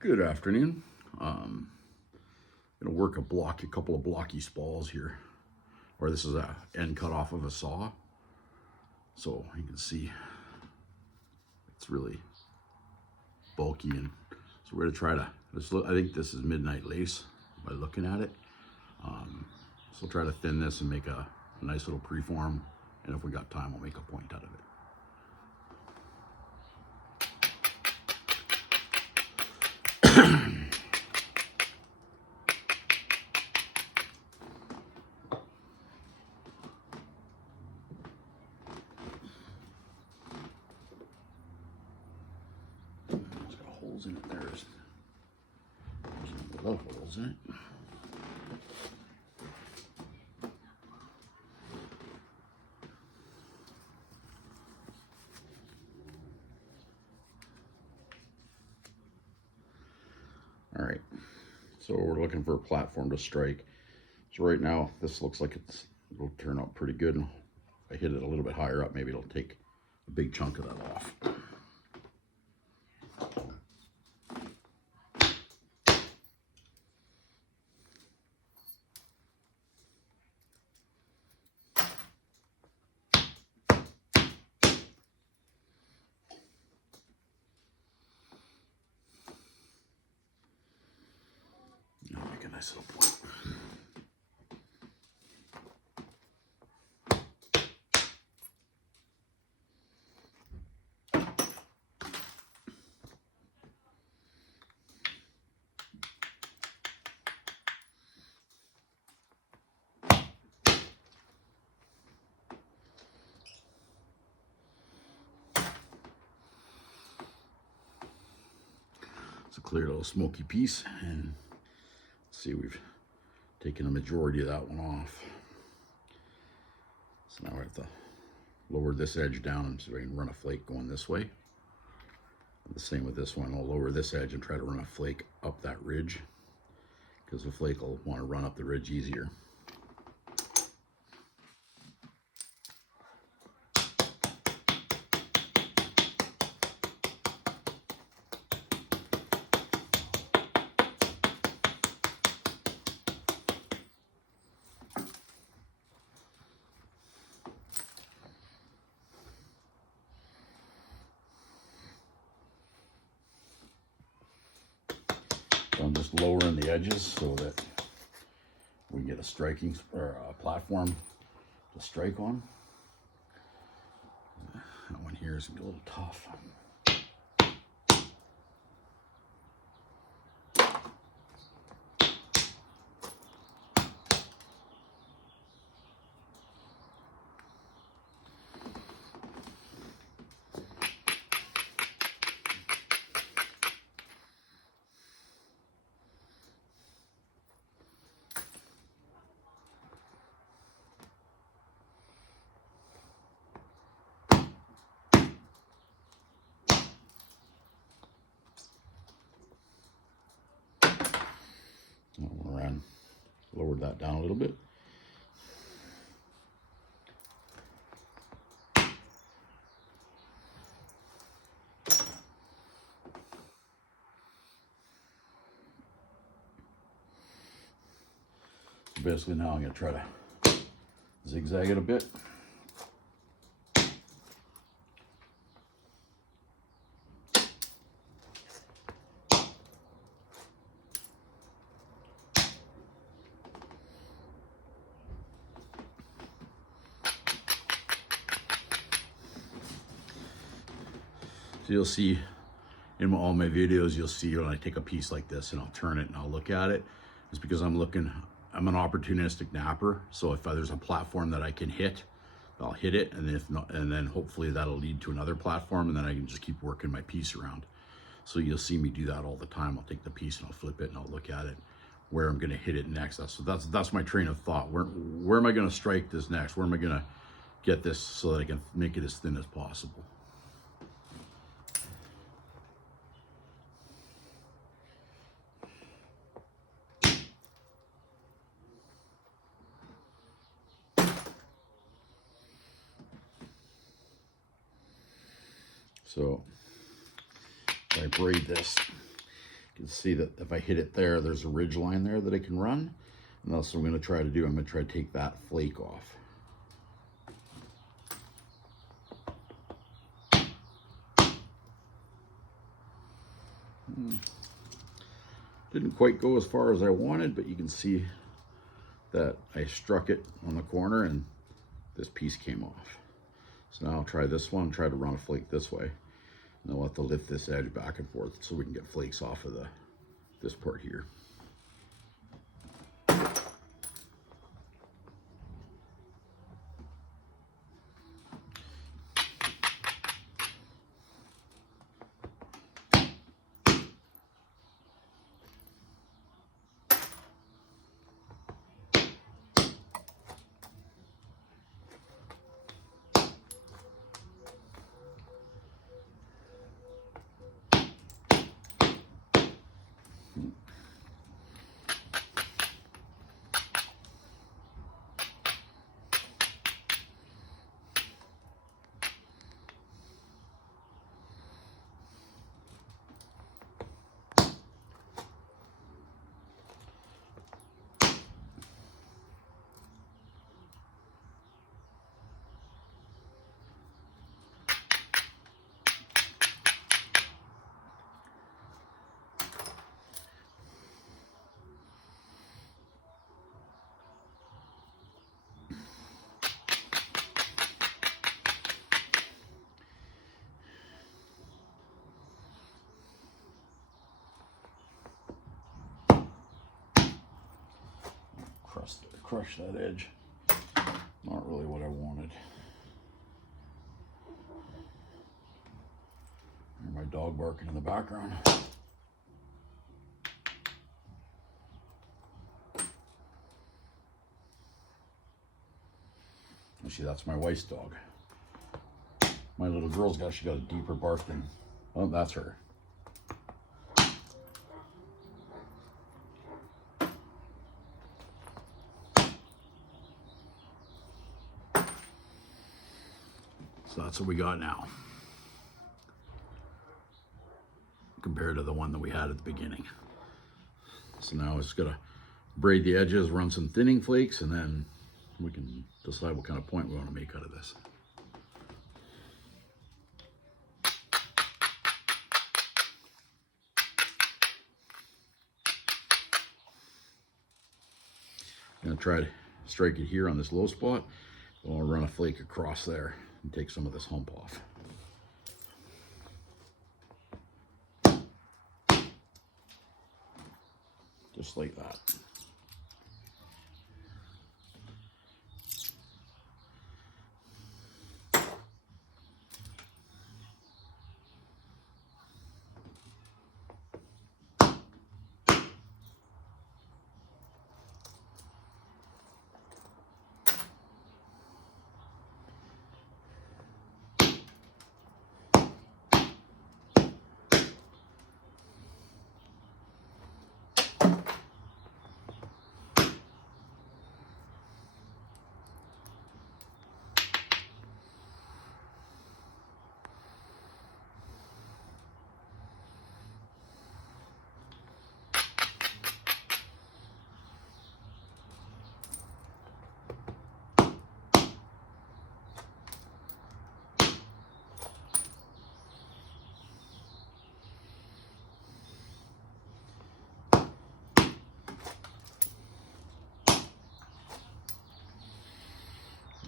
Good afternoon. Gonna work a couple of blocky spalls here, or this is a end cut off of a saw. So you can see it's really bulky, and so we're gonna try to. I think this is midnight lace by looking at it. So we'll try to thin this and make a nice little preform, and if we got time, we'll make a point out of it. It's got holes in it. There's little holes in it. All right, so we're looking for a platform to strike. So right now, this looks like it'll turn out pretty good. If I hit it a little bit higher up, maybe it'll take a big chunk of that off. I'll make a nice little point. It's a clear little smoky piece, and see, we've taken a majority of that one off. So now we have to lower this edge down so we can run a flake going this way. And the same with this one. I'll lower this edge and try to run a flake up that ridge, because the flake will want to run up the ridge easier. I'm just lowering the edges so that we get a striking or a platform to strike on. That one here is gonna be a little tough. Lowered that down a little bit. So basically now I'm going to try to zigzag it a bit. So you'll see in all my videos, you'll see when I take a piece like this and I'll turn it and I'll look at it. It's because I'm an opportunistic napper. So if there's a platform that I can hit, I'll hit it, and if not, and then hopefully that'll lead to another platform, and then I can just keep working my piece around. So you'll see me do that all the time. I'll take the piece and I'll flip it and I'll look at it, where I'm gonna hit it next. That's my train of thought. Where am I gonna strike this next? Where am I gonna get this so that I can make it as thin as possible? So if I braid this, You can see that if I hit it there, there's a ridge line there that I can run. And that's what I'm going to try to do. I'm going to try to take that flake off. Didn't quite go as far as I wanted, but you can see that I struck it on the corner and this piece came off. So now I'll try this one, try to run a flake this way. And I'll have to lift this edge back and forth so we can get flakes off of this part here. Crush that edge. Not really what I wanted. Hear my dog barking in the background. See, that's my wife's dog. My little girl's she got a deeper bark than, oh, that's her. So that's what we got now, compared to the one that we had at the beginning. So now it's gonna braid the edges, run some thinning flakes, and then we can decide what kind of point we want to make out of this. I'm gonna try to strike it here on this low spot. I'll run a flake across there and take some of this hump off. Just like that.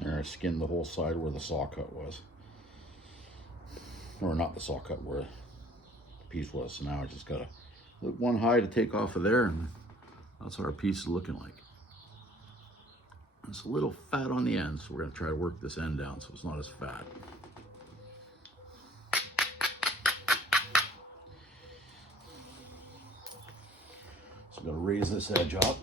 There, I skinned the whole side where the saw cut was. Or not the saw cut, where the piece was. So now I just got one high to take off of there, and that's what our piece is looking like. It's a little fat on the end, so we're going to try to work this end down so it's not as fat. So I'm going to raise this edge up.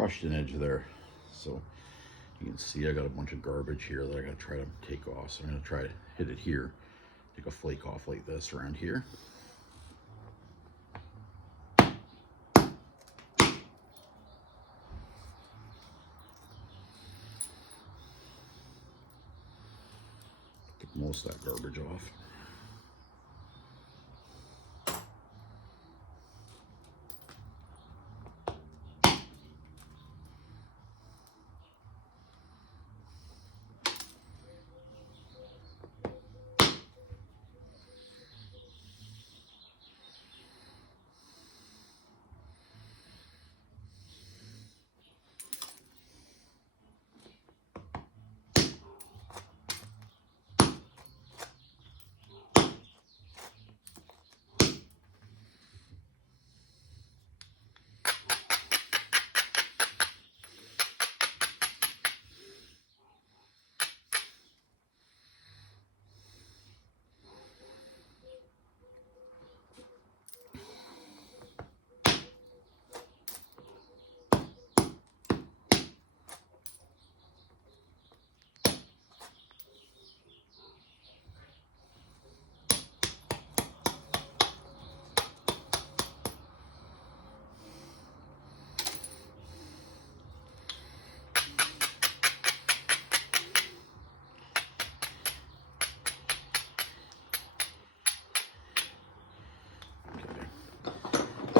crushed an edge there. So you can see I got a bunch of garbage here that I gotta try to take off. So I'm gonna try to hit it here. Take a flake off like this around here. Take most of that garbage off.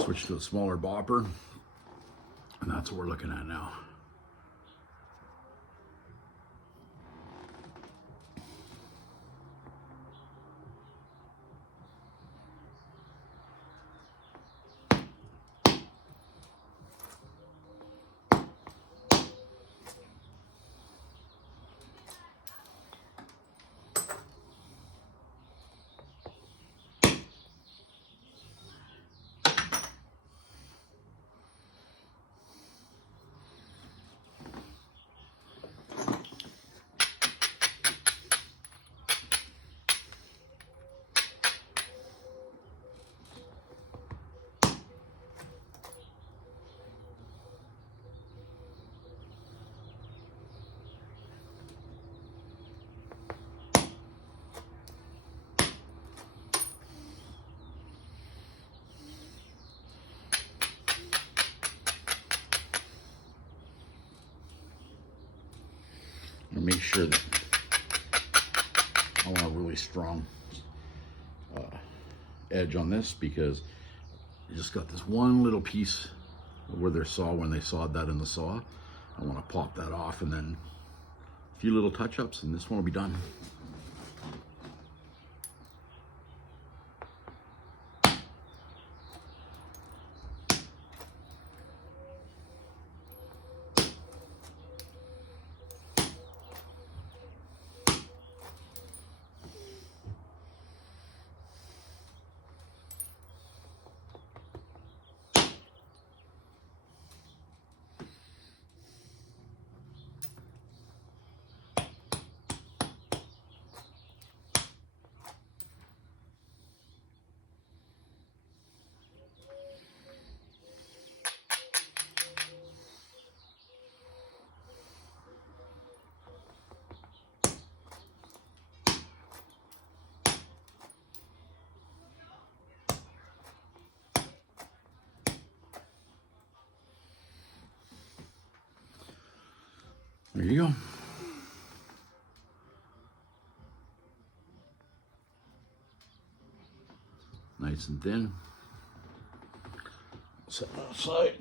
Switch to a smaller bopper, and that's what we're looking at now. And make sure that I want a really strong edge on this, because you just got this one little piece where they saw when they sawed that in the saw. I want to pop that off, and then a few little touch-ups, and this one will be done. There you go. Nice and thin. Set that aside.